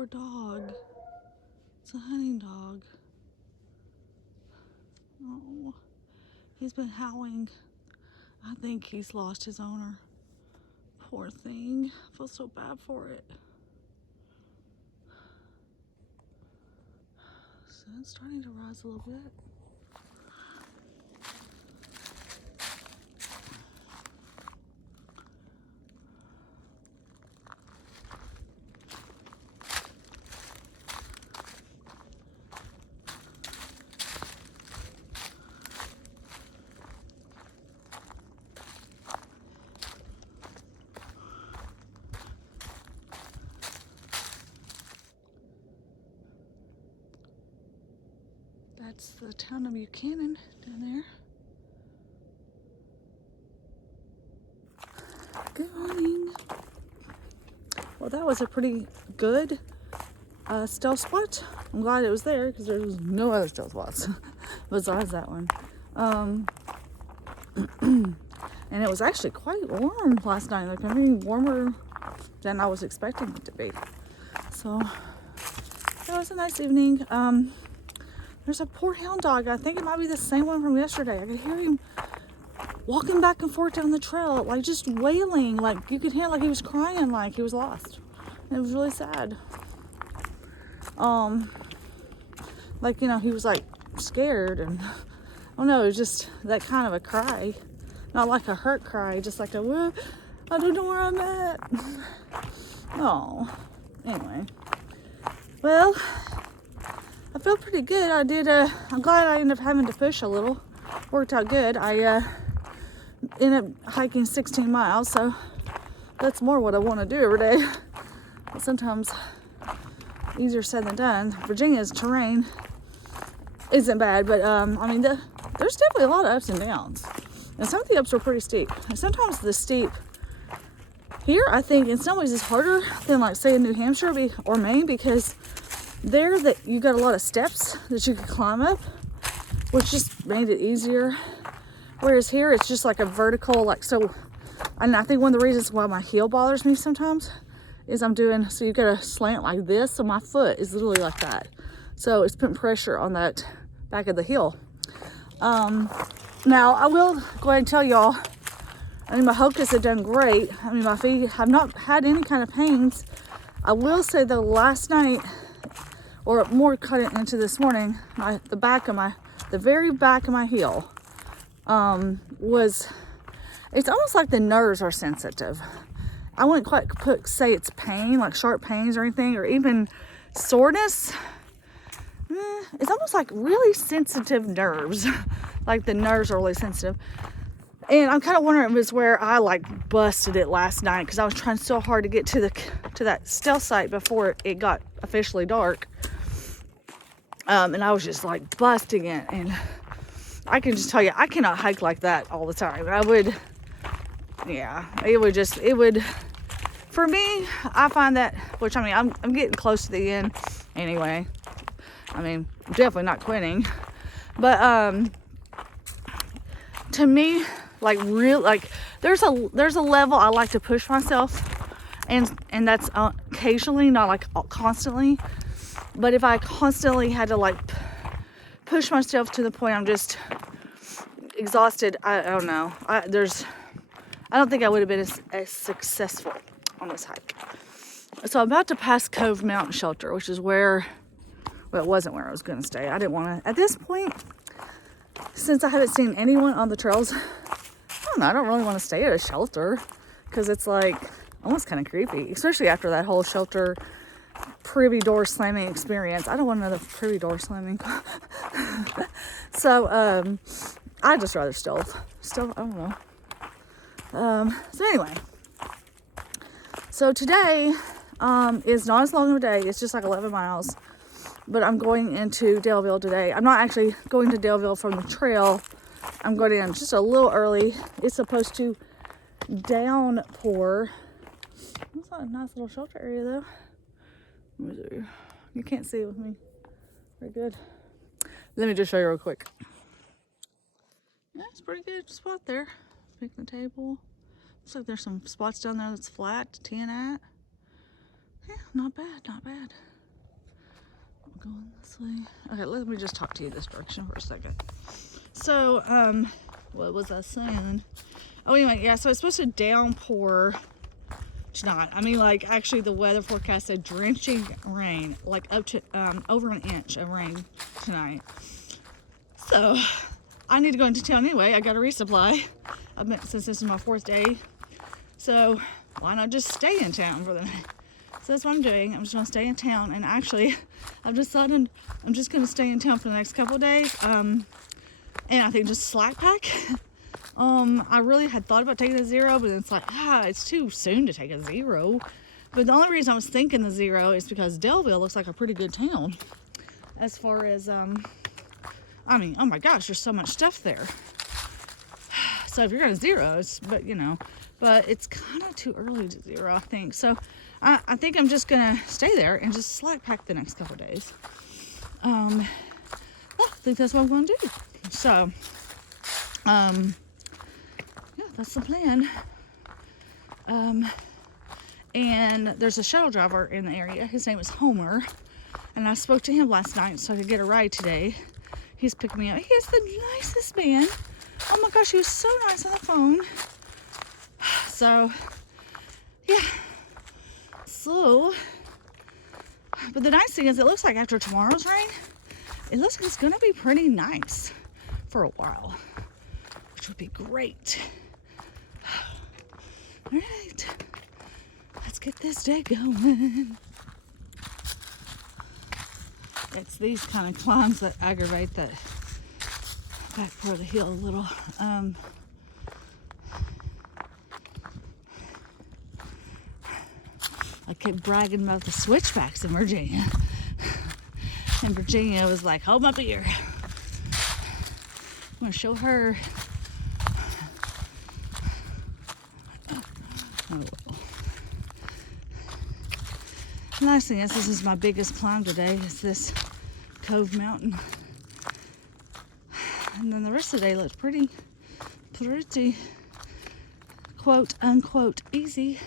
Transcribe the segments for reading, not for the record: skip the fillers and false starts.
poor dog. It's a hunting dog. Oh, he's been howling. I think he's lost his owner. Poor thing. I feel so bad for it. Sun's starting to rise a little bit. That's the town of Buchanan down there. Good morning. Well, that was a pretty good stealth spot. I'm glad it was there because there was no other stealth spots besides that one. And it was actually quite warm last night. Like, I mean, warmer than I was expecting it to be. So it was a nice evening. There's a poor hound dog. I think it might be the same one from yesterday. I could hear him walking back and forth down the trail, like just wailing. Like you could hear like he was crying, like he was lost. And it was really sad. Like, you know, he was like scared, and oh no, it was just that kind of a cry. Not like a hurt cry, just like a, well, I don't know where I'm at. Oh, anyway. Well, I feel pretty good. I did, I'm glad I ended up having to push a little. Worked out good. I ended up hiking 16 miles, so that's more what I want to do every day. But sometimes easier said than done. Virginia's terrain isn't bad, but I mean, there's definitely a lot of ups and downs. And some of the ups are pretty steep. And sometimes the steep here, I think, in some ways is harder than, like, say, in New Hampshire or Maine, because there that you got a lot of steps that you could climb up, which just made it easier. Whereas here, it's just like a vertical, like, so. And I think one of the reasons why my heel bothers me sometimes is I'm doing, so you got a slant like this, so my foot is literally like that. So it's putting pressure on that back of the heel. Now, I will go ahead and tell y'all, I mean, my Hokas have done great. I mean, my feet have not had any kind of pains. I will say the last night, or more cut it into this morning, the very back of my heel it's almost like the nerves are sensitive. I wouldn't quite say it's pain, like sharp pains or anything, or even soreness. It's almost like really sensitive nerves. Like the nerves are really sensitive. And I'm kind of wondering if it's where I like busted it last night, because I was trying so hard to get to that stealth site before it got officially dark. And I was just like busting it, and I can just tell you, I cannot hike like that all the time. It would, for me, I find that, which, I mean, I'm getting close to the end anyway. I mean, I'm definitely not quitting, but, to me, like, there's a level I like to push myself, and that's occasionally, not like constantly. But if I constantly had to, like, push myself to the point I'm just exhausted, I don't know. I don't think I would have been as successful on this hike. So I'm about to pass Cove Mountain Shelter, which is where, well, it wasn't where I was going to stay. I didn't want to, at this point, since I haven't seen anyone on the trails, I don't really want to stay at a shelter, because it's like almost kind of creepy, especially after that whole shelter privy door slamming experience. I don't want another privy door slamming. So I just rather stealth, I don't know. So anyway, so today is not as long of a day. It's just like 11 miles, but I'm going into Daleville today. I'm not actually going to Daleville from the trail. I'm going in just a little early. It's supposed to downpour. It's not a nice little shelter area though. You can't see it with me. Very good. Let me just show you real quick. Yeah, it's a pretty good spot there. Picnic table. Looks like there's some spots down there that's flat to tan at. Yeah, not bad, not bad. I'm going this way. Okay, let me just talk to you this direction for a second. So, what was I saying? Oh, anyway, yeah, so it's supposed to downpour tonight. I mean, like, actually the weather forecast said drenching rain, like up to over an inch of rain tonight. So I need to go into town anyway. I got a resupply. I've been, since this is my 4th day, so why not just stay in town for the night? So that's what I'm doing. I'm just gonna stay in town, and actually I've decided I'm just gonna stay in town for the next couple of days, and I think just slack pack. I really had thought about taking a 0, but it's like, it's too soon to take a 0. But the only reason I was thinking the 0 is because Delville looks like a pretty good town. As far as, I mean, oh my gosh, there's so much stuff there. So if you're going to 0, but it's kind of too early to 0, I think. So I think I'm just going to stay there and just slack pack the next couple of days. I think that's what I'm going to do. So, that's the plan. And there's a shuttle driver in the area. His name is Homer. And I spoke to him last night so I could get a ride today. He's picking me up. He is the nicest man. Oh my gosh, he was so nice on the phone. So, yeah. So, but the nice thing is it looks like after tomorrow's rain, it looks like it's going to be pretty nice for a while, which would be great. All right, let's get this day going. It's these kind of climbs that aggravate that back part of the hill a little. I kept bragging about the switchbacks in Virginia. And Virginia was like, hold my beer. I'm going to show her. Oh, well. The nice thing is, this is my biggest climb today, is this Cove Mountain. And then the rest of the day looks pretty, quote unquote, easy.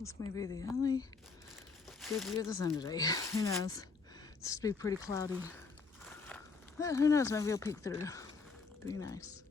This may be the only good view of the sun today. Who knows? It's supposed to be pretty cloudy. But who knows? Maybe we'll peek through. Be nice.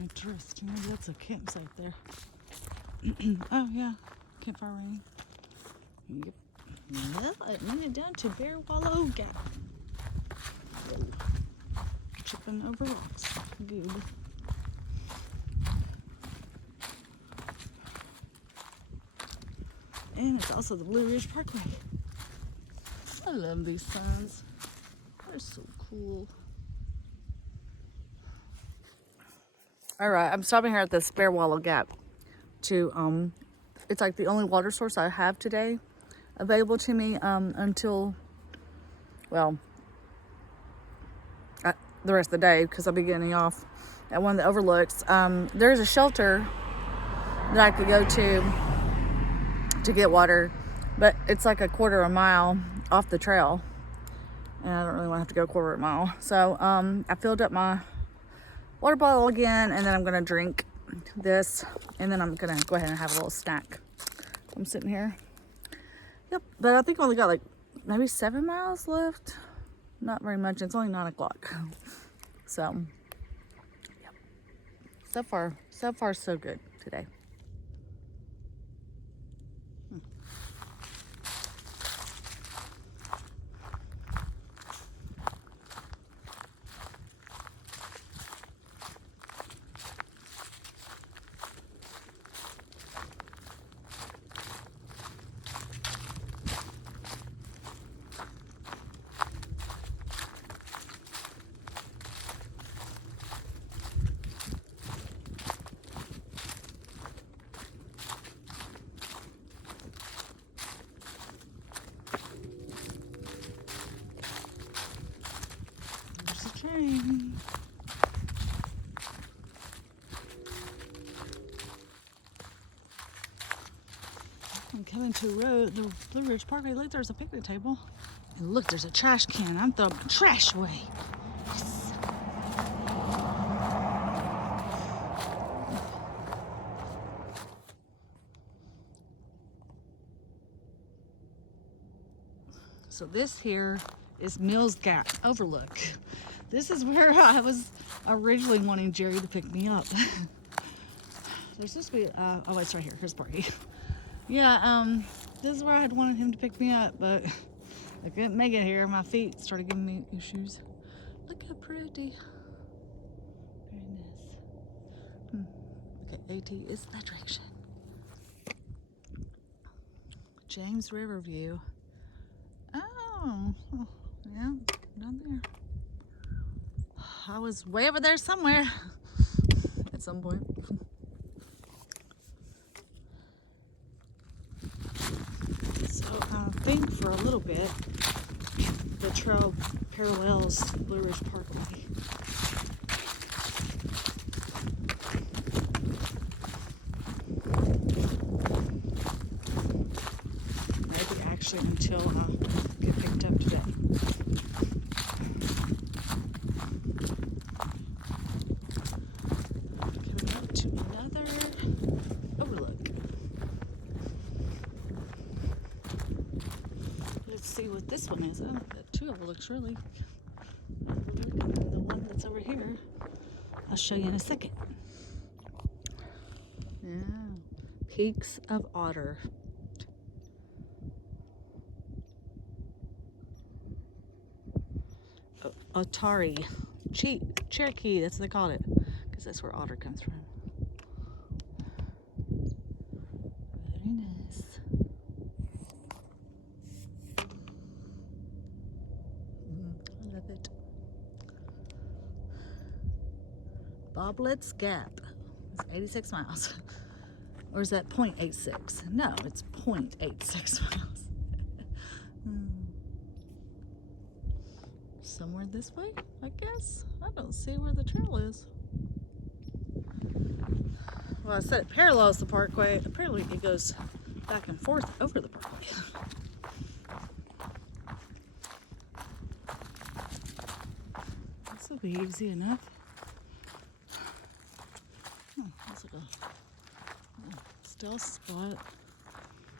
Interesting. Maybe that's a campsite there. Oh, yeah. Campfire rain. Yep. Well, it made it down to Bear Wallow Gap. and overlooks. Good. And it's also the Blue Ridge Parkway. I love these signs. They're so cool. All right, I'm stopping here at the Spare Wallow Gap to, it's like the only water source I have today available to me until, well, the rest of the day, because I'll be getting off at one of the overlooks. There's a shelter that I could go to get water, but it's like a quarter of a mile off the trail, and I don't really want to have to go a quarter of a mile. So I filled up my water bottle again, and then I'm gonna drink this, and then I'm gonna go ahead and have a little snack. I'm sitting here. Yep, but I think I only got like maybe 7 miles left. Not very much. It's only 9 o'clock. So, yep. So far, so good today. There's a train. I'm coming to the Blue Ridge Parkway. Look, there's a picnic table. And look, there's a trash can. I'm throwing the trash away. Yes. So this here is Mills Gap Overlook. This is where I was originally wanting Jerry to pick me up. There's supposed to be, oh, it's right here. Here's Party. Yeah, this is where I had wanted him to pick me up, but I couldn't make it here. My feet started giving me issues. Look how pretty. Very nice. Okay, AT is that direction. James River View. Oh, yeah, down there. I was way over there somewhere at some point. So I think for a little bit, the trail parallels Blue Ridge Parkway. Maybe actually until I get picked up today. Coming up to another overlook. Let's see what this one is. Oh, got 2 overlooks really. Overlook and then the one that's over here. I'll show you in a second. Yeah, Peaks of Otter. Otari, Cherokee, that's what they called it, because that's where otter comes from. Very nice. I love it. Boblet's Gap. It's 86 miles. Or is that 0.86? No, it's 0.86 miles. Somewhere this way, I guess. I don't see where the trail is. Well, I said it parallels the parkway. Apparently it goes back and forth over the parkway. This will be easy enough. Looks like a stealth spot.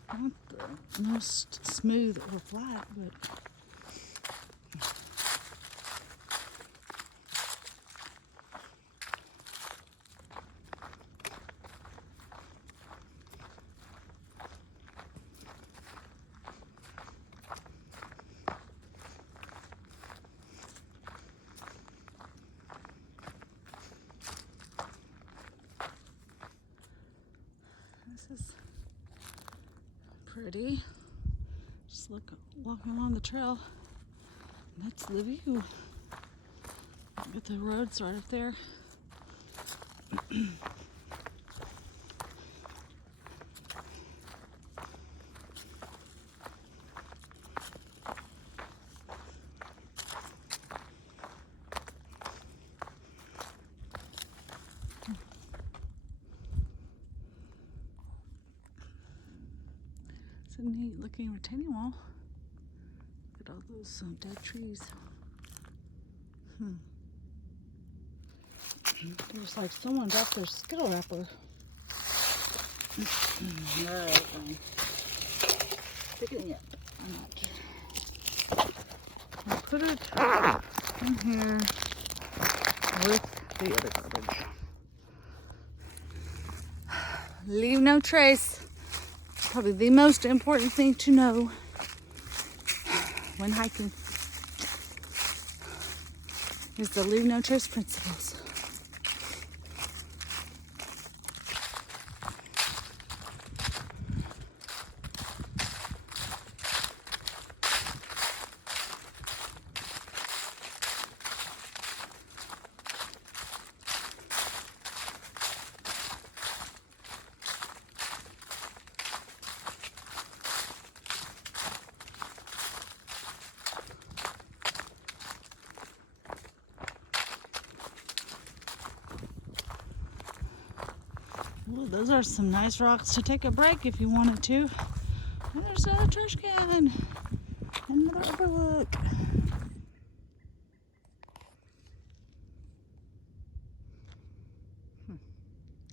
Not the most smooth or flat, but This is pretty. Just walking along the trail. That's the view. Get the roads right up there. It's a neat looking retaining wall. Look at all those dead trees. Looks like someone got their skittle wrapper. Alright, fine. Picking it up. I'm not. I'll put it in here with the other garbage. Leave no trace. Probably the most important thing to know when hiking is the leave no trace principles. Ooh, those are some nice rocks to take a break if you wanted to. And there's another trash can. Another overlook.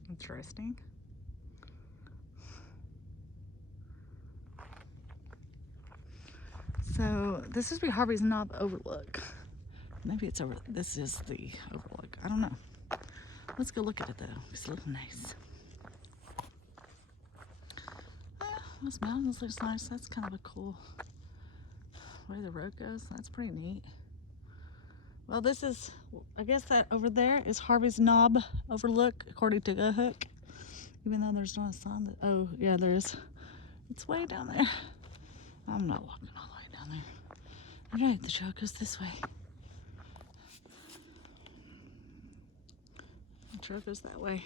Interesting. So this is Harvey's Knob Overlook. Maybe it's over. This is the overlook. I don't know. Let's go look at it though. It's looking nice. Those mountains looks nice. That's kind of a cool way the road goes. That's pretty neat. Well, this is, I guess that over there is Harvey's Knob Overlook, according to GoHook. Even though there's no sign that, oh yeah, there is. It's way down there. I'm not walking all the way down there. All right, the trail goes this way. The trail goes that way.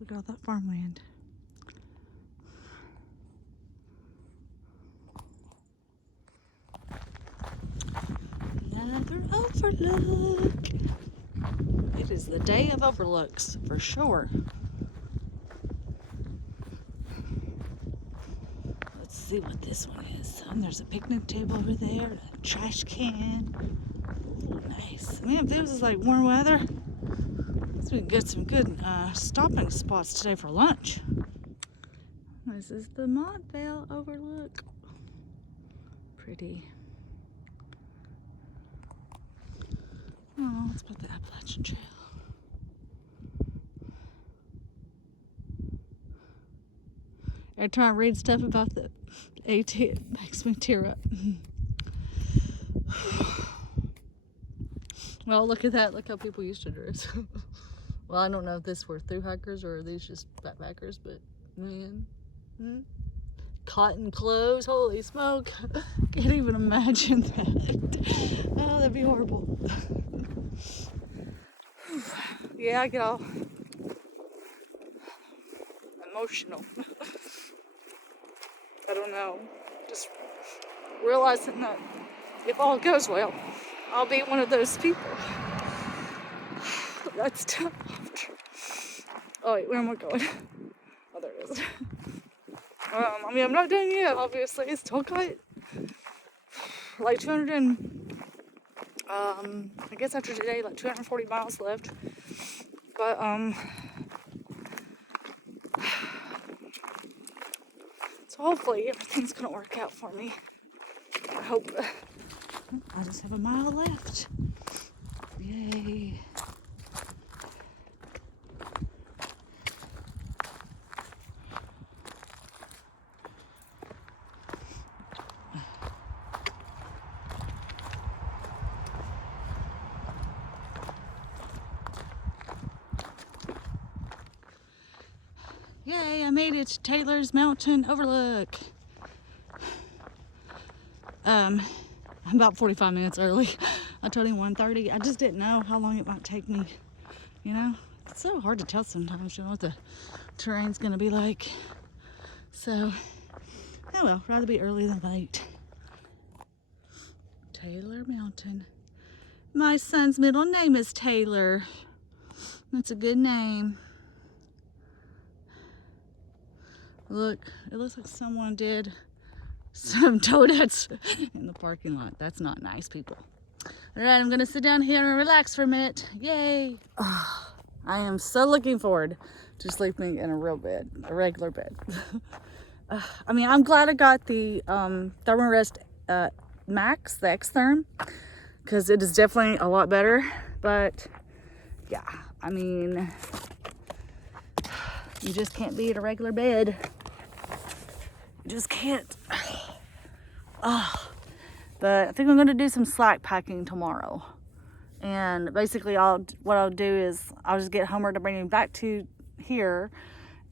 Look at all that farmland. Another overlook. It is the day of overlooks for sure. Let's see what this one is. And there's a picnic table over there, a trash can. Ooh, nice. Man, if this is like warm weather, we can get some good stopping spots today for lunch. This is the Montvale Overlook. Pretty. Oh, let's put the Appalachian Trail. Every time I read stuff about the AT, it makes me tear up. Well, look at that. Look how people used to dress. Well, I don't know if this were through hikers or are these just backpackers, but man, cotton clothes, holy smoke. Can't even imagine that. Oh, that'd be horrible. Yeah, I get all emotional. I don't know. Just realizing that if all goes well, I'll be one of those people. That's tough. Oh wait, where am I going? Oh, there it is. I mean, I'm not done yet, obviously. It's still got like 200 and, I guess after today, like 240 miles left. But, So hopefully everything's gonna work out for me. I hope. I just have a mile left. Yay. Yay, I made it to Taylor's Mountain Overlook. I'm about 45 minutes early. I told him 1:30. I just didn't know how long it might take me, you know? It's so hard to tell sometimes, you know, what the terrain's gonna be like. So, oh well, rather be early than late. Taylor Mountain. My son's middle name is Taylor. That's a good name. Look, it looks like someone did some toadets in the parking lot. That's not nice, people. All right, I'm gonna sit down here and relax for a minute. Yay! Oh, I am so looking forward to sleeping in a real bed, a regular bed. I mean, I'm glad I got the Thermarest Max, the X-Therm, because it is definitely a lot better. But yeah, I mean, you just can't be in a regular bed. You just can't. Oh, but I think I'm gonna do some slack packing tomorrow. And basically what I'll do is I'll just get Homer to bring me back to here,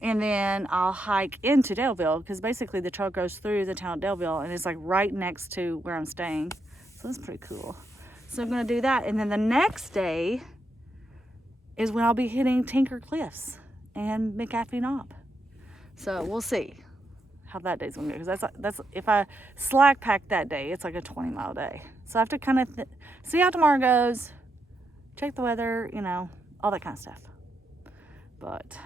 and then I'll hike into Daleville, because basically the trail goes through the town of Daleville and it's like right next to where I'm staying. So that's pretty cool. So I'm gonna do that, and then the next day is when I'll be hitting Tinker Cliffs and McAfee Knob. So we'll see how that day's gonna go, because that's if I slack pack that day, it's like a 20-mile day. So I have to kind of see how tomorrow goes, check the weather, you know, all that kind of stuff. But